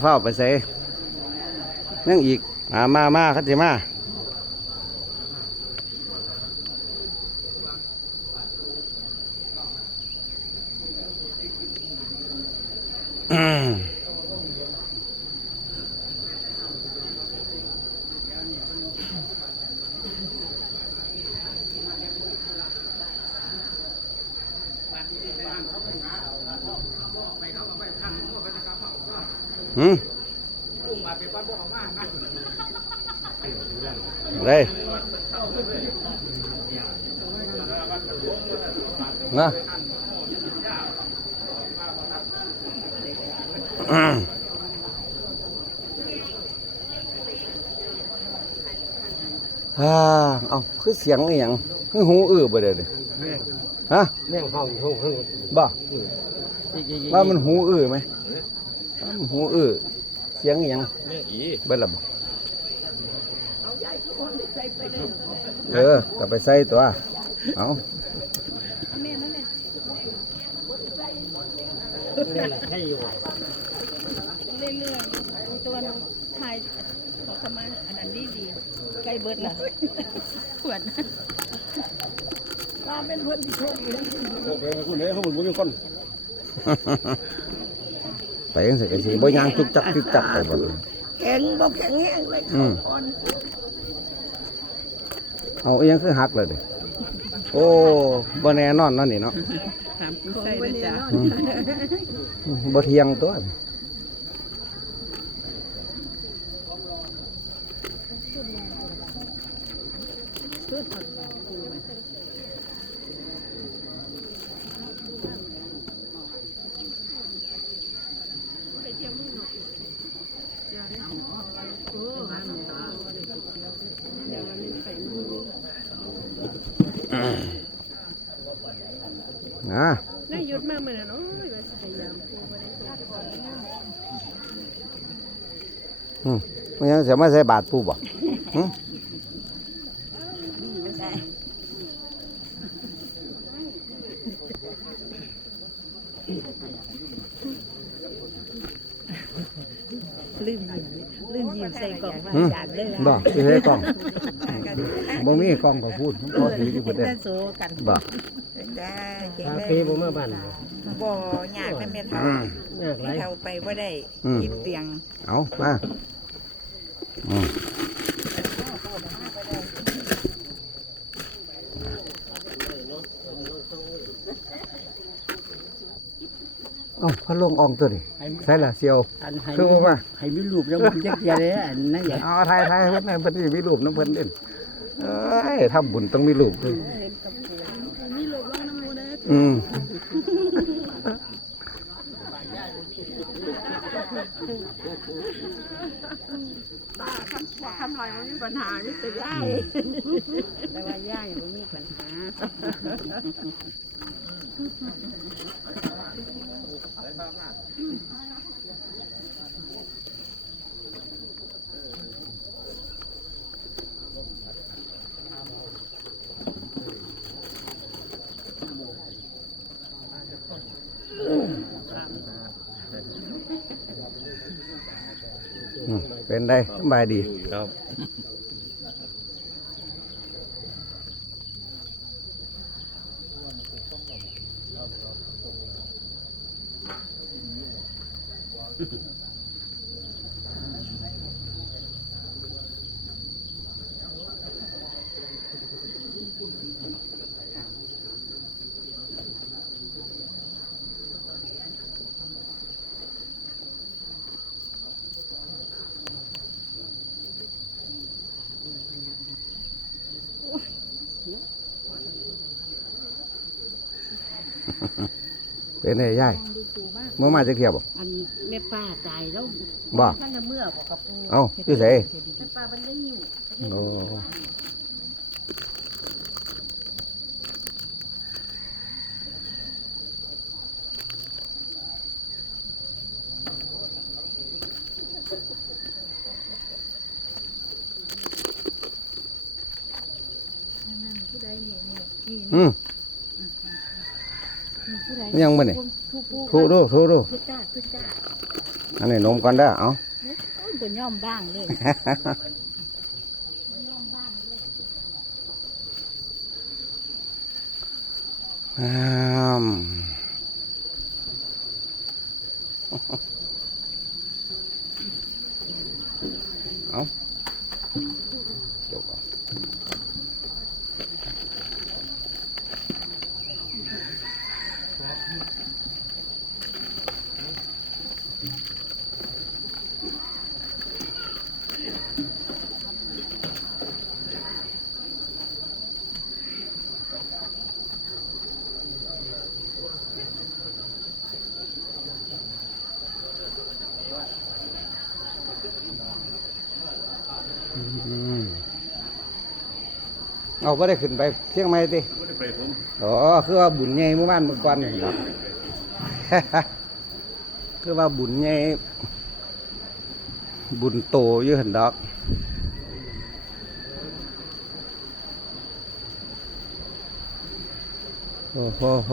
เฝ้าไปใส่นั่งอีกมาคัดสิมาđây nèเอาคือเสียงอหย่างคือหูไปเลยฮะแม่งห้องบ่ว่ามันหูไหมมันหูเสียงอหย่างเบิ่งละบ่กลับไปใส่ตัวเอาเรื่อยๆให้อยู่เรื่อยๆตัวไทยเขาทำมาอันนั้นดีใกล้เบิดละขวดว่าเป็นคนที่โชคดีโอเคคุณเนี่ยเขาเหมือนมีคนไปยังสิกะสิบ่ย่างจุกจักไปบ่แข็งบ่แข็งแห้งเลยเอาอีหยังคือหักเลยเด้โอ้บ่แน่นอนนั่นนี่เนาะถามใส่เลยจ้ะบ่เที่ยงตัวน่าหยุดมากเลยเนาะมันยังจะมาใส่บาทปูบ่ลืมยิ้มใส่กล่องว่าอยากได้บ่ใส่กล่องบ่มีกล่องก็พูดพอถือที่พุ่นเด้บ่คาเฟ่บ่มาบ้านบ่ยากแม่เฒ่าแม่เฒ่าไปบ่ได้คิดเตียงเอามาพัดลมอองตัวนี้ใช่ล่ะเซียวคือว่าให้มีรูปแล้วมันจักๆเลยอันนั้นอย่าถ่ายเพิ่นเพิ่นสิมีรูปน้ำเพิ่นเด่นทำบุญต้องมีรูปด้วยมีรูปลงน้ำมูเด้คำลอยมันมีปัญหาไม่ติดย่ายแต่ว่าย่ายมันมีปัญหาเป็นได้สบายดีครับเป็นไงยายเมื่อมาจะเที่ยวบ่อันแม่ป้าตายแล้วบ่ท่านเมื่อบอกกับปูเอ้าอยู่ไสแม่ป้ามันได้อยู่โอ้ ยังบ่นี่ ทุก ถูดู ทุกจ้าทุกจ้า อันนี้นมก่อนเด้อเอา โอ้ยบ่ยอมบ้างเลย เอาจบเอาเอาก็ได้ขึ้นไปเชียงใหม่ติอ๋อคือว่าบุญใหญ่เมื่อวานเมื่อก่อนนี่ครับ คือว่าบุญใหญ่บุญโตอยู่หั่นดอกโอ้โห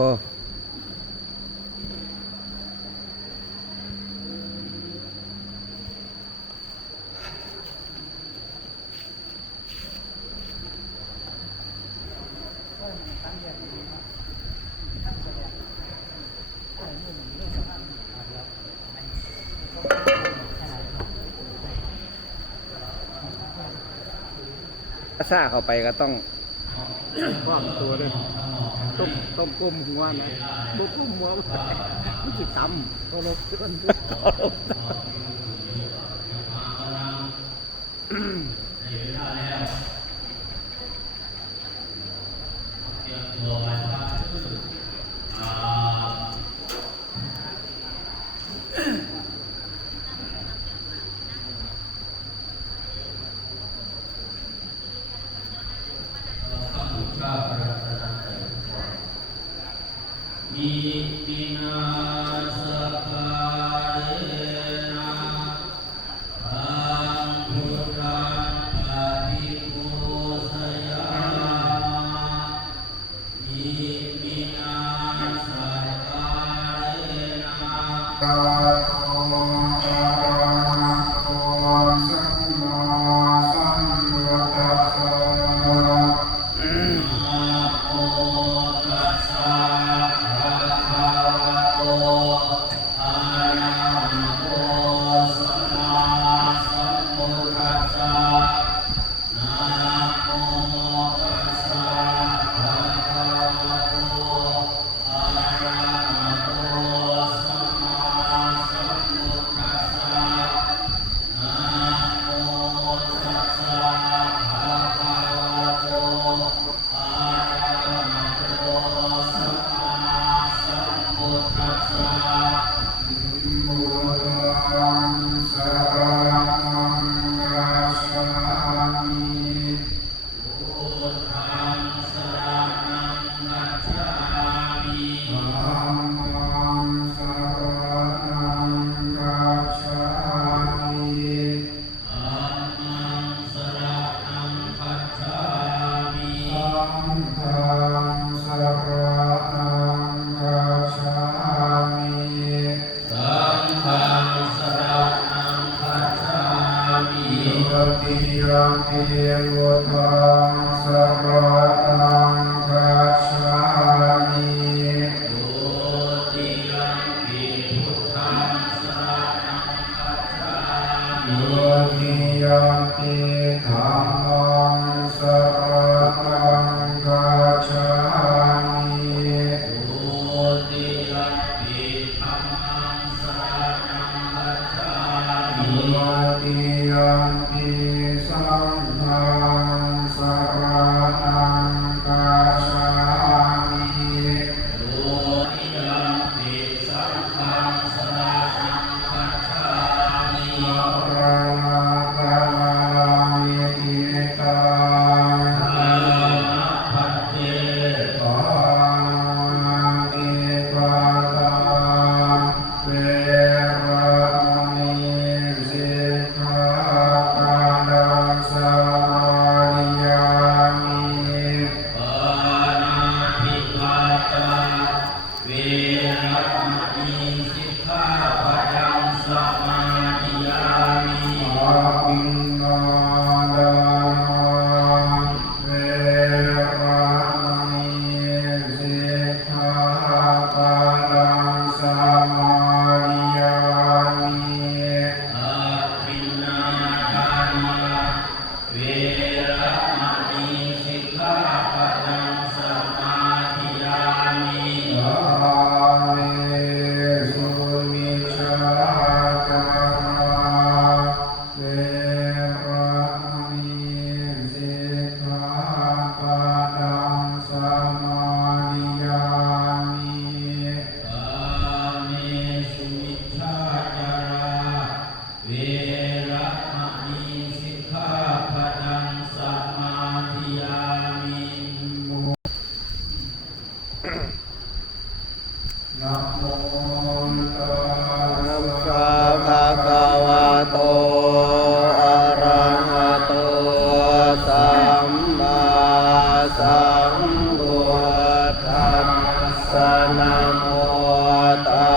ซาเข้าไปก็ต้องคล้องตัวด้วยต้องก้มหัวนะบ่ก้มหัวมันสิต่ำตัวลบกัน พุทธัสสะนะโมตั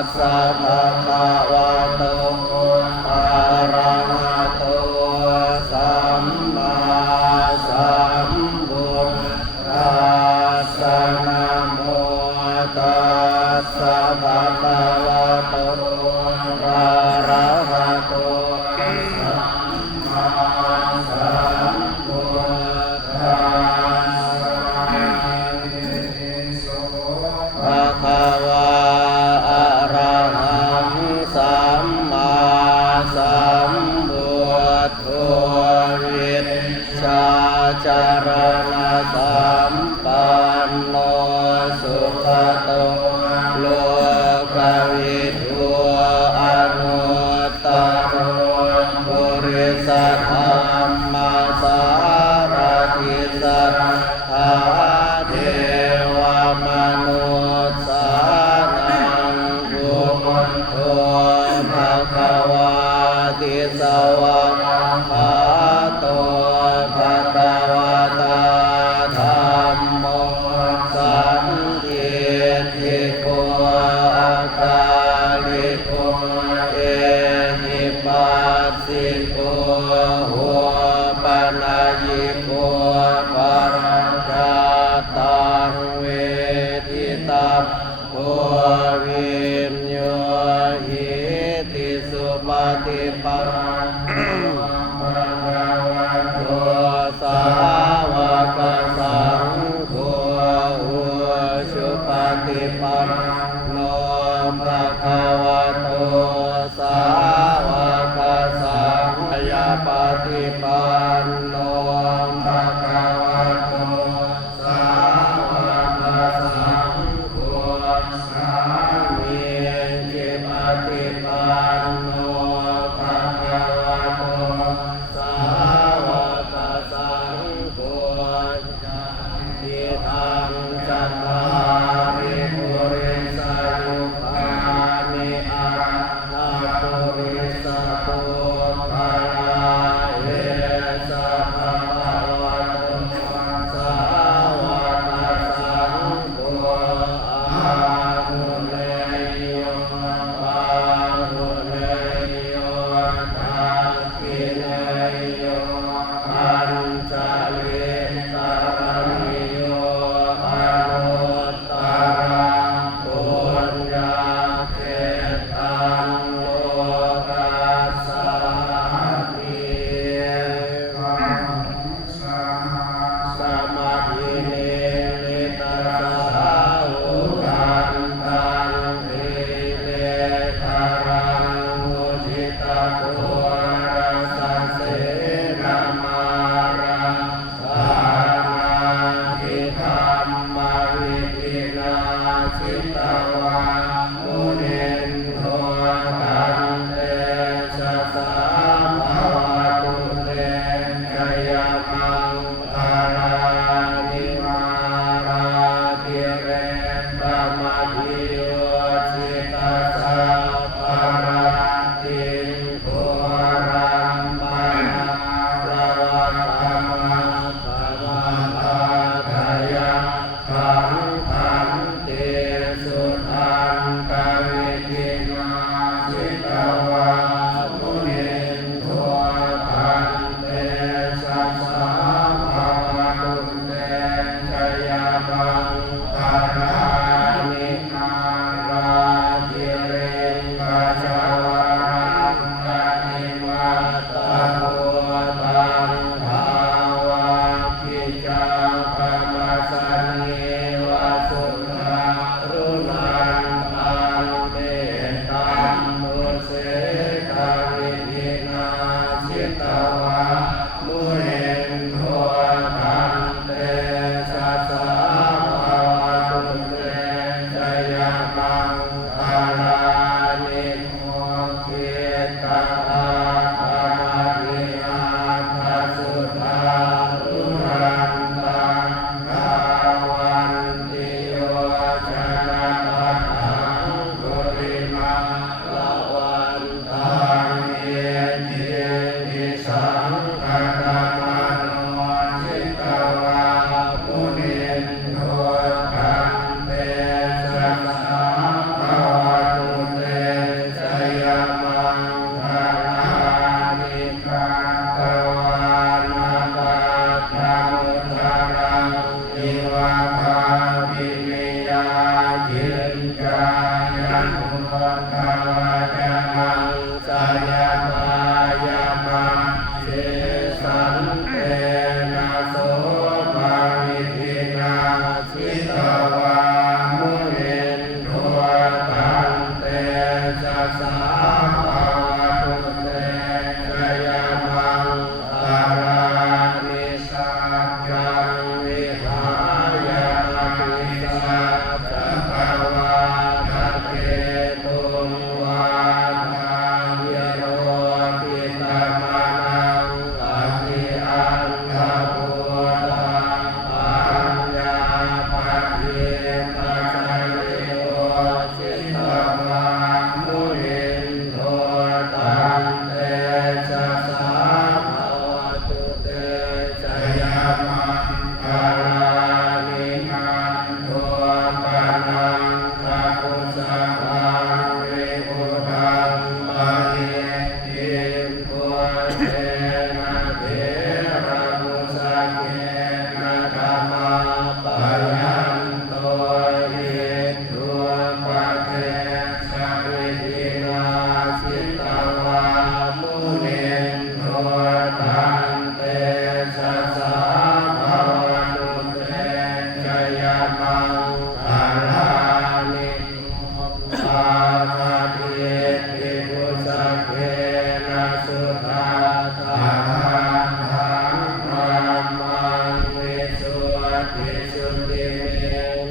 สสะภะคะวะโตอะระหะโตสัมมาสัมพุทธัสสะนะโมตัสสะภะคะวะโตอะระหะโตสัมมาสัมพุทธัสสะภะคะวะอะระหังสัมมาสัมพุทโธวิชชาจารณะสัมปันโนสุขโตโลกวิทูอนุตตรปุริสธรรมสารถิสัทธาเทวมนุษย์สานังพุทโธภะคะวาติสวะคาโตภะคะวะตาธัมโมสันทิฏฐิโกอาคาลิโกเอหิปัสสิโกหัวปนายิโกปัจจตังเวทิตัพโพวิญโยหิติสุปฏิปันโนสาวกสังโฆอุชุปฏิปันโนภะคะวะโตสาวกสังฆปฏิปันโนภะคะวะโตสาวกสังโฆสามีจิปฏิปันโนภะคะวะโตสาวกสังโฆทิทังจัตตาริปุริสายุคานิอัตถะปุริสโตภะเยสะภะคะวะโตสาวกสังโฆอาหุเนโยอาหุเนโยทักขิเนโยปัญจลิตรณิโยอนุตตรังปุญญาเขตังโลกัสสามิสมาธิเนลิตาสาหุตันตังเทเลทารังมุทิตาโกรัสเสนามารังสานาทิธรรมวิธินาชิตวามุนินโทกันเตชะสาภวตุเตชยมังคารานิมาราธิเรตมะธิโยชิตาสาภราติโกรัมมานาประวัตตมังภวะภาทายะขังขันติสุทังกวิทินาชิตวามุนินโทกันเตชะสาภวตุเตชยมังคารานิมาราธิเรกัจจวรังกนิมาตาโพตังภาวะกิจจาปมัสสนิว ตวามุนินโทตันเตชะสาภวตุเตชยมังตารานิสัจจังวิหายาปิสัจจภวะทะเกตุงวาทางยโรปิตามานังอภิอันทะโพธังปัญญาปัจเจปัจจเยโอจิตตวามุนินโทตันเตชะสาภวตุเตชยมังคารานิมังโทปะนังคาปุสสะพังวิปุถังปะเยติมโพเทนะเถระมุสะเกนะธัมมาปะยันโตหิทุปะเทสะวิทินาสิตวามุนินโทตันเตชะสาภวตุเตชยมังคารานิปาทาเทติปุสะเกนะสุทาธาธังธัมมังวิสุทธิสุทธิเม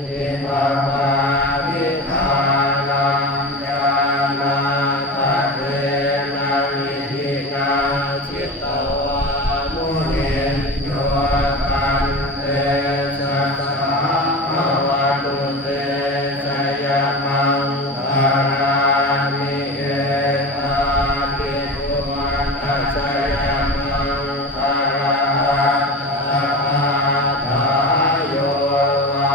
ติปะปาวิธานังญาณาตะเทนะวิธินาจิตตวามุนินโทตันเตชะสาภวตุเตชยมังคารานิเอตาปิภูตัสสะยมังคาราตาทาโยวา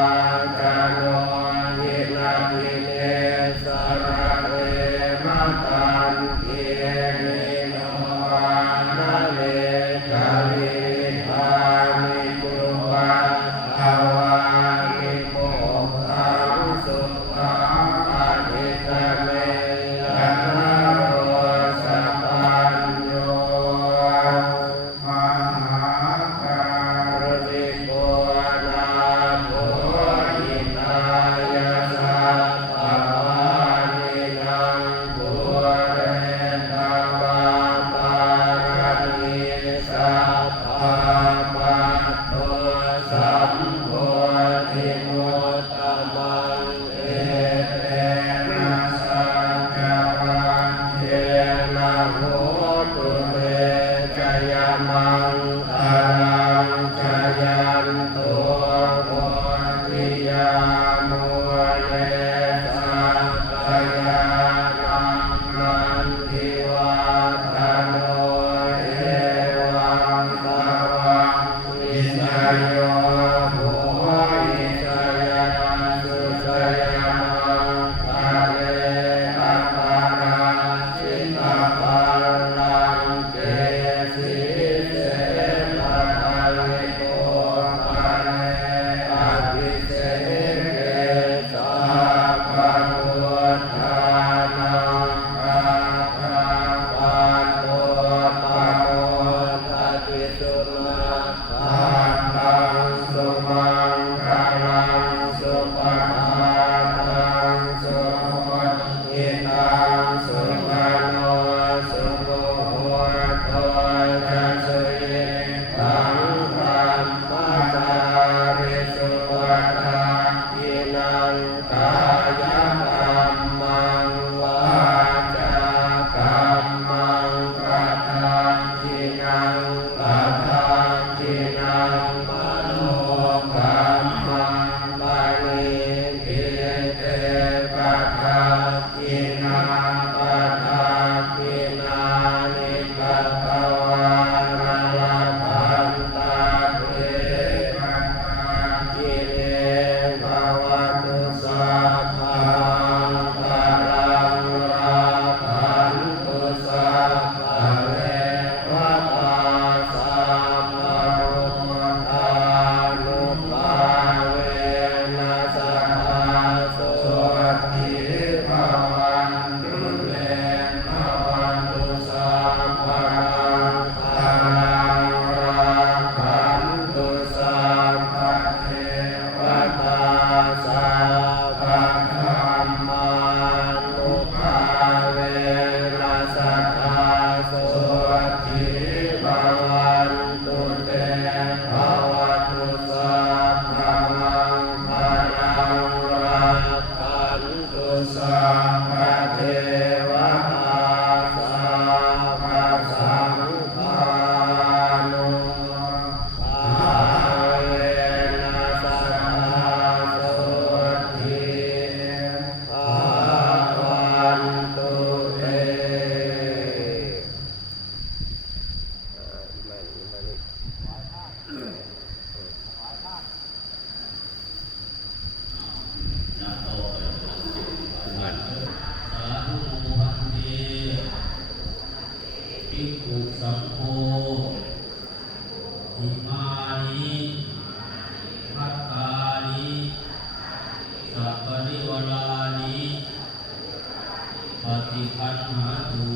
ฏิคันหาตุ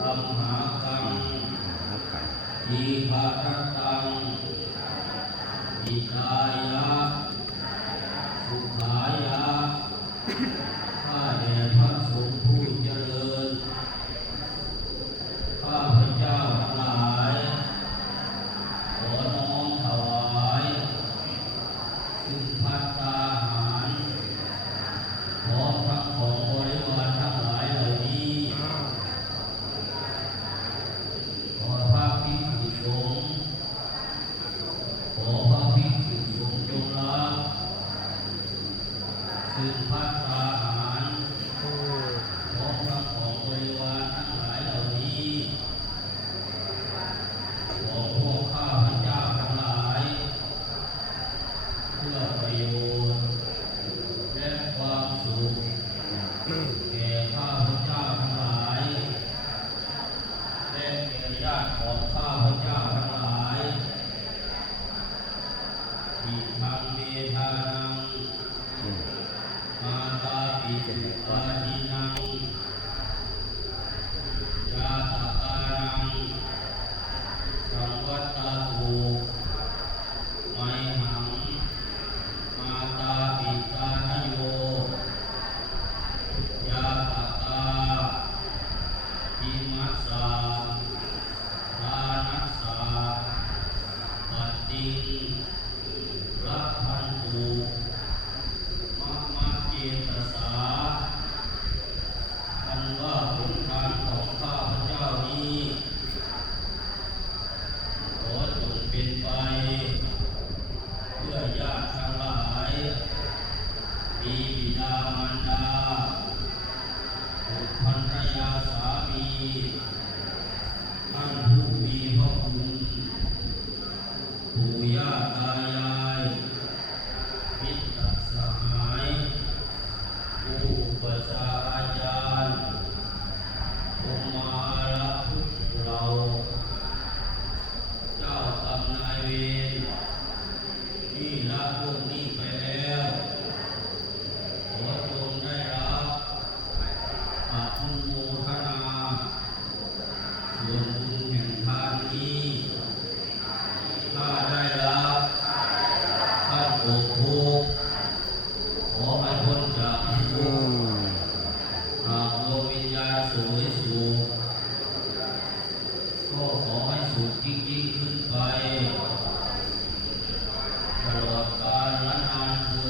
อัมหากังอีภะรัตตังอิตายะสุขายะข้าแด่พระสงฆ์ผู้เจริญข้าพเจ้าทั้งหลายขอน้อมถวายซึ่งภัตตาหารพร้อมทั้งของบริวารทั้งหลายเหล่านี้ขอพระภิกษุสงฆ์ขอพระภิกษุสงฆ์จงรับซึ่งภัตตาหารพร้อมทั้งของบริวารทั้งหลายเหล่านี้ของพวกข้าพเจ้าทั้งหลายเพื่อประโยชน์และความสุขแก่ข้าพเจ้าทั้งหลายและแก่ญาติของข้าพเจ้าทั้งหลายอิทังเมทานังมาตาปิตุปาทินังยาตกานังสังวัตตาตุไมหังมาตาปิตานโยยาตกาอิมัสสาทานัสสาปฏิรักขันตุมัมมะเจตสาอันว่าผลทานของข้าพเจ้านี้ขอจงเป็นไปเพื่อญาติทั้งหลายมีบิดามารดาบุตรภรรยาสามีท่านผู้มีพระคุณปู่ย่าตายายมิตรสหายผู้อุปชฌาย์อาจารย์ภูมาละทุกเราเจ้ากรรมนายเวรที่ละพวกนี้ไปแล้วขอจงได้รับอนุโมทนาส่วนบุญแห่งทานนี้ถ้าได้รับท่านโอทุกข์ขอให้พ้นจากทุกข์หากดวงวิญญาณสวยสุขก็ขอให้สุขยิ่งขึ้นไปตลอดกาลนานเถิ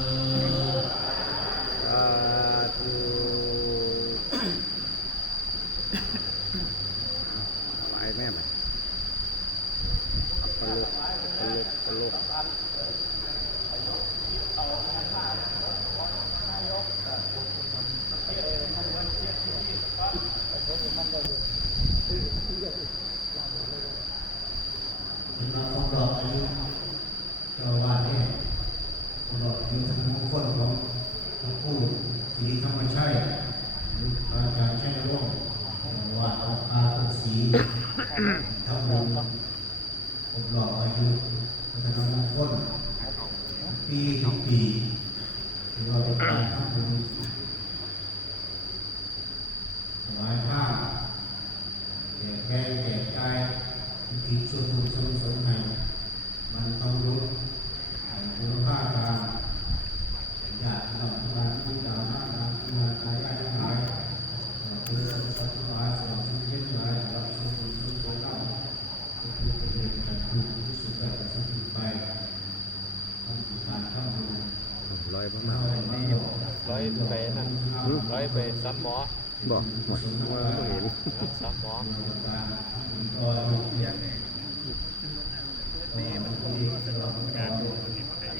ด สาธุไหวแม่ไปปลุกปลุกเป็นมาของดอกอายุเจ้าว่าเนี่ยดอกอายุทั้งมงคลของหลวงปู่สิริธรรมชัยหรืออาจารย์ชัยร่วงว่าเอาอาตุสีทำบุญผมดอกอายุทั้งมงคลปีทุกปีถือว่าเป็นการทำบุญถวายผ้าแจกแกงแจกกายทิศส่วนบุญส่วนสนให้มันต้องรู้ให้คุณค่าการญาติเราทั้งหลายที่ดาวน้ำน้ำที่มาใช้ได้ทั้งหลายเพื่อสัตว์ทั้งหลายสอนชีวิตทั้งหลายรับส่วนบุญส่วนสนเราเพื่อเป็นการดูที่สุดแต่สุดไปทำการทำบุญ ลอยประมาณ ร้อยไปนั่นร้อยไปซ้ำหมอ บอกว่าไม่เห็น ซ้ำหมอ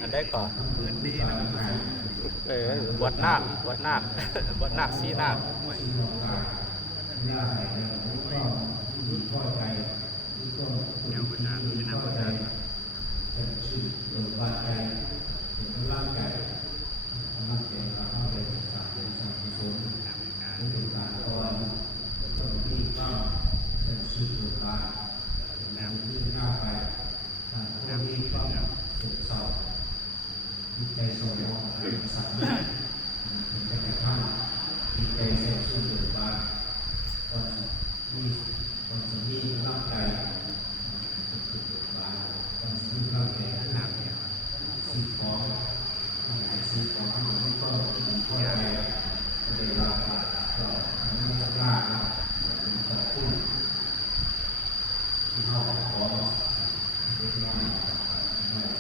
อันได้ก่อนบวชนาคบวชนาค บวชนาคสีนาค ใจสมองสัตว์ถึงจะกระทั่งจิตใจ ใจเสียชื่อเดือดบานคนจะมีร่างกายเดือดบานคนจะมีร่างกายหนักเนี่ยสิ่งของสิ่งของที่มันไม่ต้องมันก็ไปได้รับก็มันไม่ยากนะเป็นต่อคู่ที่เขาของเล็กน้อย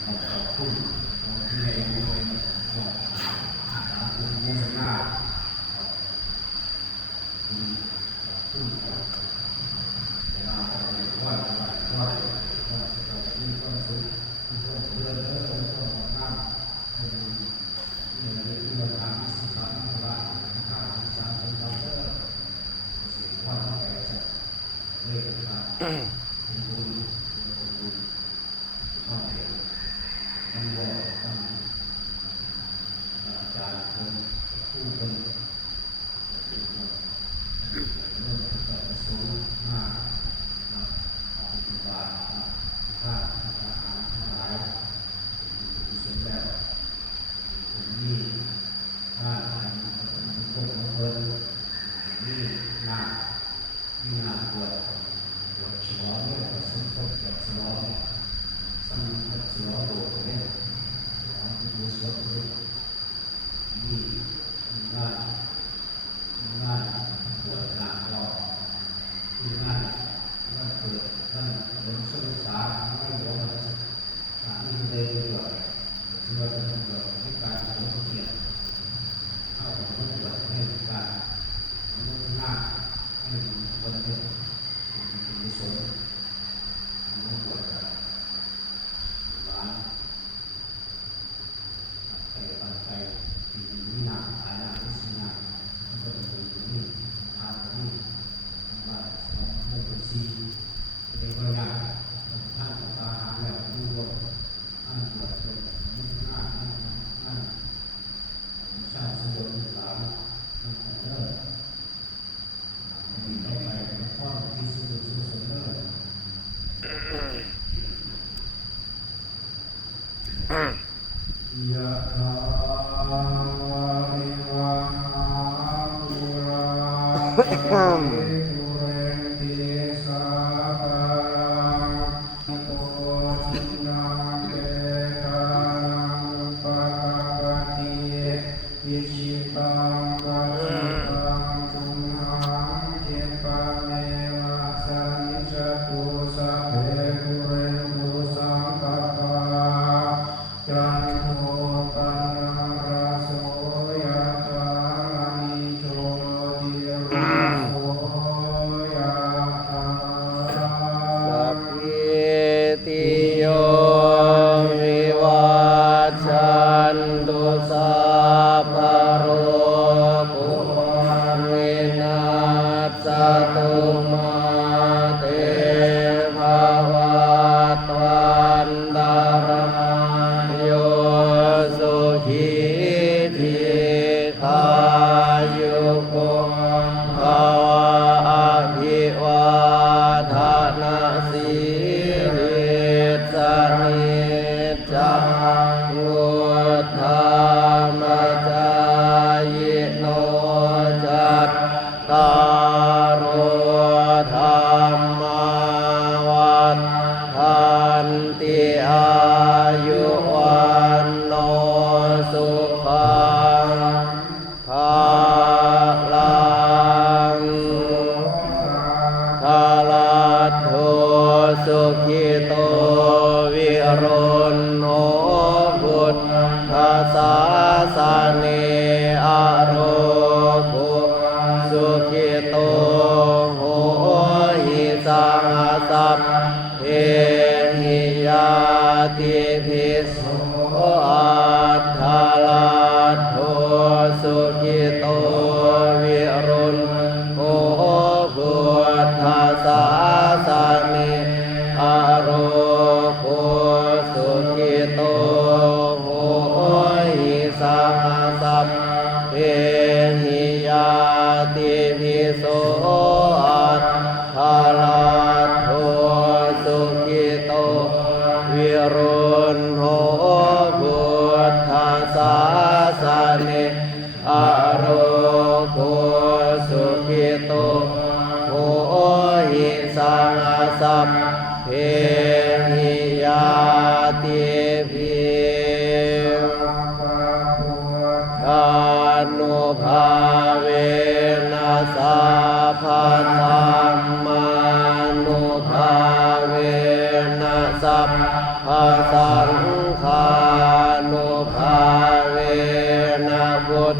ของต่อคู่ของที่ในบริเวณของตามภูมิศาสตร์มีคู่เวลาไปว่ามีความสุขมีความเพื่อนมีความของน้ำให้ดูมีอะไรที่เราทำสิ่งต่างๆว่าถ้าสิ่งต่างๆเราก็เสียความแก่จะเลิกกันเป็นบุญเป็นบุญข้อเดียวมันบอกมันอาจารย์คนผู้เป็นเป็นคนเรื่องแต่สูงมากนะปฏิบัตินะถ้าอาหารทั้งหลายมีส่วนแบบผมมีถ้าอันมีพวกของเพิ่นมีหน้าบวชฉลองเนี่ยสมทบกับฉลองสมทบฉลองโลกเนี่ยฉลองมีสวดเลยมีงานบวชหนักเรามีงานเปิดท่านบนสุสานไม่หลวงนี่เลยบวชที่ว่าเป็นบวชให้การเฉลิมเกียรติเข้าของบวชให้การอนุโมทนาให้คนเดียวเป็นกุศลไม่บวชกันร้านไปปันไปปีนี้หนักหายหนักที่สุดหนักมันก็จะเป็นอย่างนี้ทางนี้ว่าสองโมงเป็นสี่เป็นตัวอย่างท่านตาหาแล้วดูว่าท่านบวชเป็นมุขนานั่นสร้างสมบูรณ์หลานนั่นของเลิศมีต่อไปเป็นข้อที่สุดเลิศยะถาวาริวหาปุราปริปุเรนติสาคารังโอชินังเปตานังปะกะติอิชิตังปัจจิตังตุมหังเจปะเมวะสันจตุสัพเพปุเรนตุสังกปาจันโทปนะระโสยถามณิโชติระโสยถา สัพพิติโยวิวัชชันตุสัพพะโรโควินาศตุมาเตภวัตวันตรายโยสุขีทีขายุโกภวะอภิวาทนาสีริสนิจจังวุฒามจายโนจัตตารโอธรรมาวันทันติอายุวันโนสุขังภาลังทาลัตโถสุขิโตวิรุณโหพุทธศาสเนอโรภุสุขิโตโหหิสังสัพเพหิยาติภิสโสอัตถาลัตโถสุขิโตวิรุณโหพุทธศาสเนอโรภุสุขิโตโหหิสังสัพเพหิยาติภิสโสอัตถาลัตโถสุขิโตวิรุณโหพุทธศาสเนอโรภุ สัพเพหิยาติภิทานุภาเวนัสสะภะธัมมานุภาเวนัสสัพพะสังฆานุภาเวนะพุท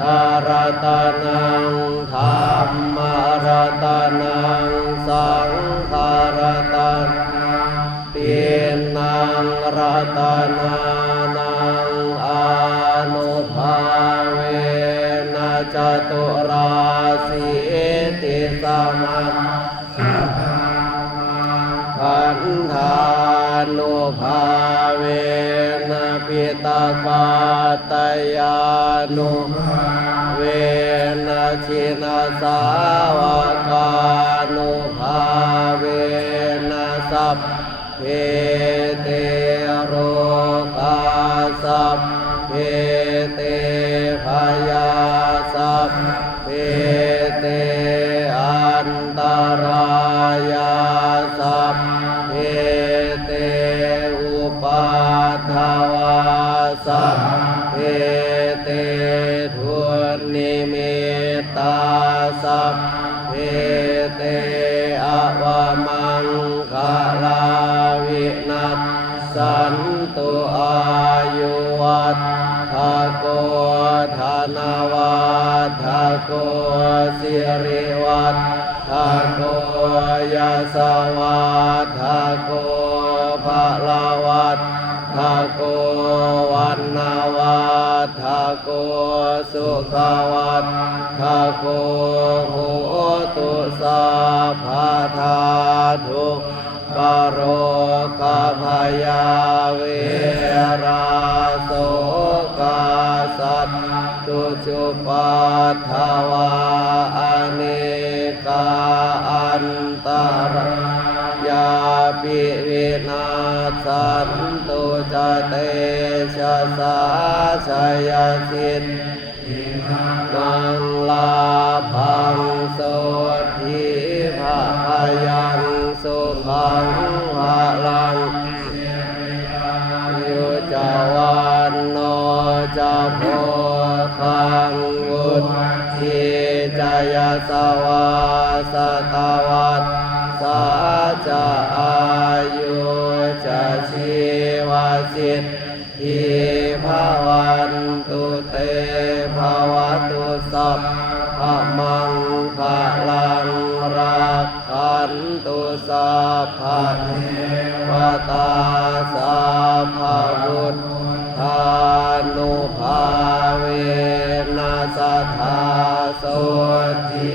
ธรัตนังธัมมรัตนังสังฆรัตนังตินังรัตนานังอานุภาเวนะจตุราสีติสมังขันธานุภาเวนะปิตกาตยานุเวนะชินาสาวกานุภาเวนะสัพเพเตโรกาสัพเพเตพยาสัพเพเตอันตรายาสัพเพเตอุปัฏฐวาสัพเพเตทุนิมิตาสัพเพเตอวมังคลาวินัสสันตุอายุวัฏฐโกธนวัฏฐโกสิริวัฏฐโกยสวัฏฐโกภลวัฏฐโกวันนาวัฏฐโกสุขวัฏฐโกโหตุสัพพทาทุกขโรคภยาเวราโสกาสัตตุจุปัฏฐวาอเนกาอันตรายาปิวินาสันตุจเตชะสาชยสิทธินังลาภังโสทิภายังสุขังภาลังยุจาวันโนจะโพคังวุฒิจยสวาสตวัตสาจะอายุจะชีวสิทธิภาวันตุเตภวตุสัพพะมังคลังรักขันตุสัพพะเทวตาสัพพะพุทธานุภาเวนัสสะทาโสทิ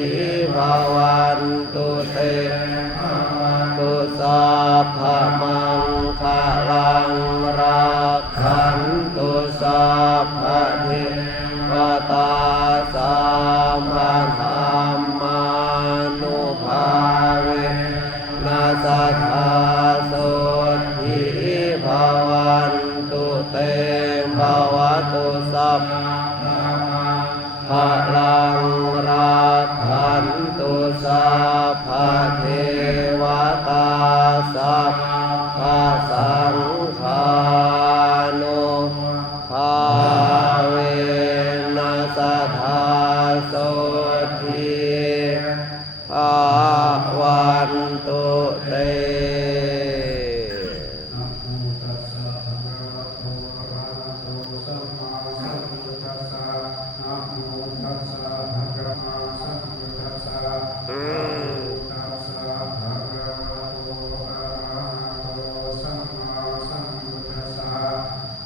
ภาวันตุเตตุสัพพะมังคลังรักขันตุสัพพะเทวตาสัมมาธัมมานุภาเวนัสสะทาโสทิภาวันตุเตภวตุสัพพะลังรักขันตุสัพพะเทวตาสัพพะสังฆานุภาเวนัสสะทาโสทิภาวันตุเต นะโมตัสสะภะคะวะโตอะระหะโตสัมมาสัมพุทธัสสะนะโมตัสสะภะคะวะสัมพุทธัสสะนะโมตัสสะภะคะวะโตอะระหะโตสัมมาสัมพุทธัสสะ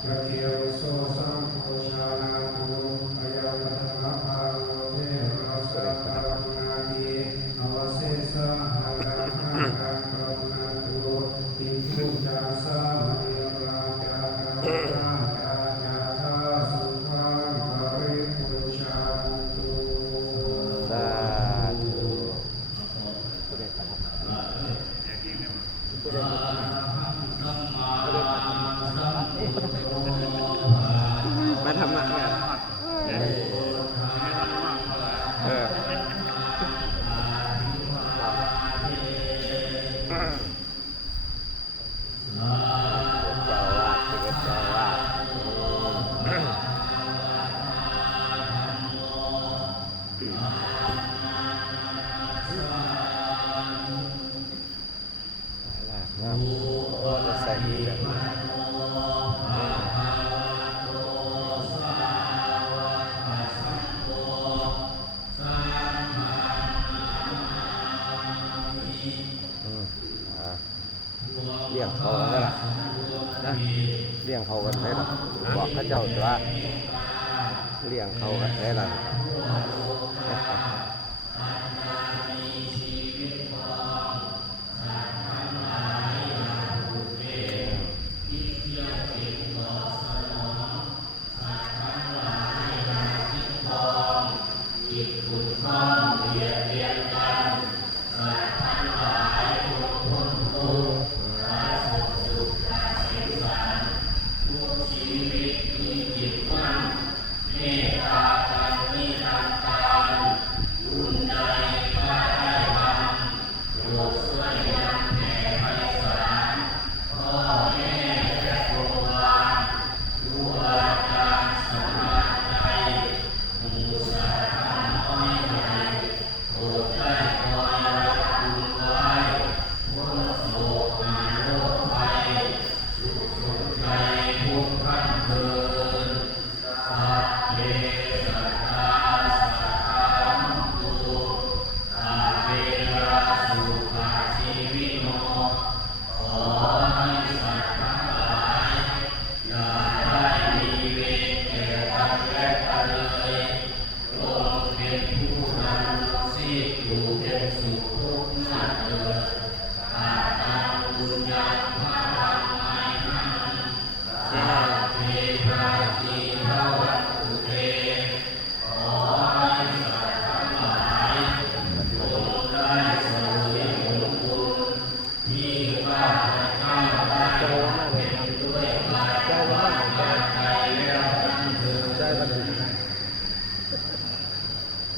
ยะเทวโสสัมโฆชานาตุอะยังมัทธะภาโลเทระสะภะคะนาติอวเสสะหะระหะกังกะนาตุอิทุจาสะมะเนราจาคะราจาจาทาสุขังปริปุชาตุ สาธุ มาทำมาเนี่ยเออ พระเจ้าตัวเลี้ยงเขากันได้ล่ะ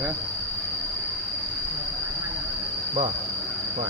ฮะบ่บ่